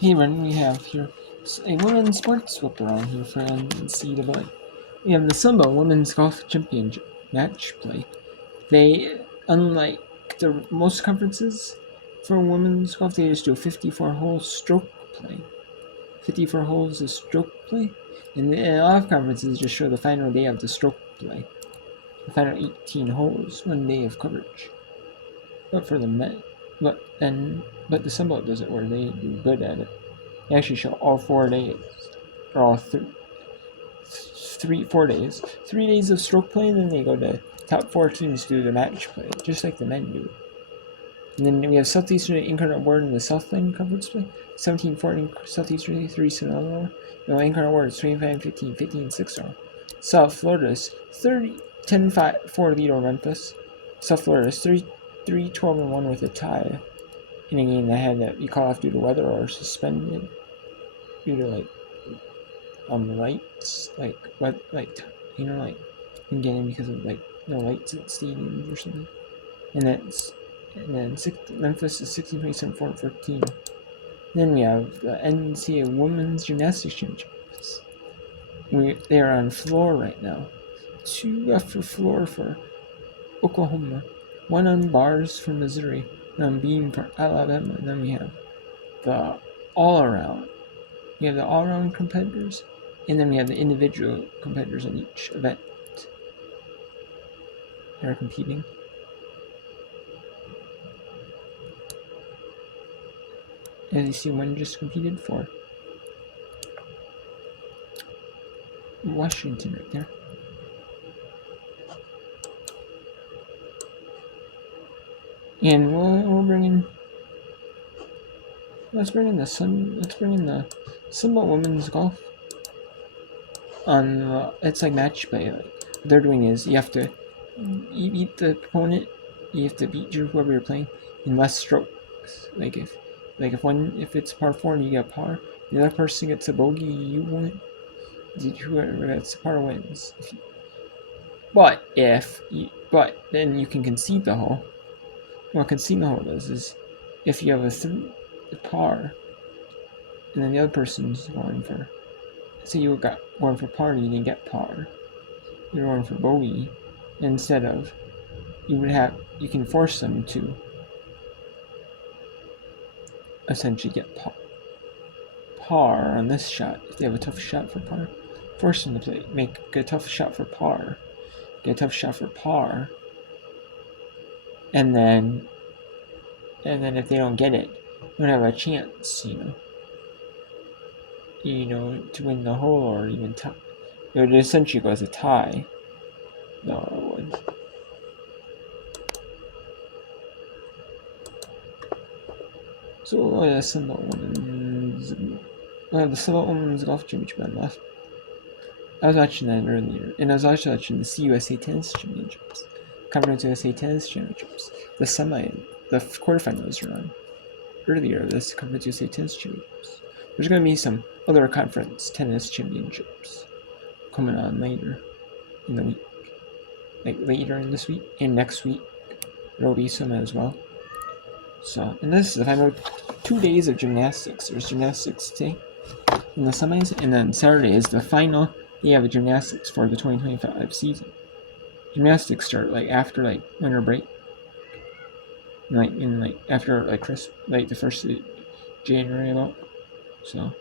Hey, Ren, we have here a women's sports whip around here for NCAA. We have the Sumba Women's Golf Championship match play. They, unlike the most conferences for women's golf, they just do a 54-hole stroke play. 54 holes of stroke play, and a lot of conferences just show the final day of the stroke play. The final 18 holes, one day of coverage. But for the men, but the Sumba does it where they do good at it. They actually show all 4 days, or all 4 days. 3 days of stroke play, and then they go to top 4 teams do the match play, just like the men do. And then we have Southeastern Incarnate Ward in the Southland Conference play. 17-14 Southeastern 3-7. Incarnate Ward is 25-15, 15-6. South Florida is 10-5 lead over Memphis. South Florida is 3-12-1 with a tie in a game that had to be called off due to weather or suspended due to lights, again because of no lights at stadiums or something. And then Memphis is 16-27-14. Then we have the NCAA Women's Gymnastics Championships. They are on floor right now. 2 left for floor for Oklahoma, 1 on bars for Missouri, 1 on beam for Alabama. And then we have the all-around. We have the all-around competitors, and then we have the individual competitors in each event that are competing. As you see, one just competed for Washington right there. And let's bring in the Sunbelt Women's Golf. It's like match play. What they're doing is you beat the opponent. You have to beat whoever you're playing in less strokes. If it's par 4 and you get par, the other person gets a bogey, you win. Whoever gets par wins. But then you can concede the hole. What conceding the hole does is, if you have a par, and then the other person's going for, say you got going for par and you didn't get par, you're going for bogey. Instead of, you can force them to essentially get par on this shot. If they have a tough shot for par, force them to make a tough shot for par, and then if they don't get it, you don't have a chance, to win the hole or even tie. It would essentially go as a tie. No, it would. So the Sunbelt Women's Golf Championship on left. I was watching that earlier, and I was also watching the CUSA Tennis Championships, Conference USA Tennis Championships. The quarterfinals are on earlier. This Conference USA Tennis Championships. There's going to be some other conference tennis championships coming on later in the week, later in this week and next week. There will be some as well. So, and this is the final 2 days of gymnastics. There's gymnastics today in the semis, and then Saturday is the final day of gymnastics for the 2025 season. Gymnastics start after winter break, after Christmas, the 1st of January about. So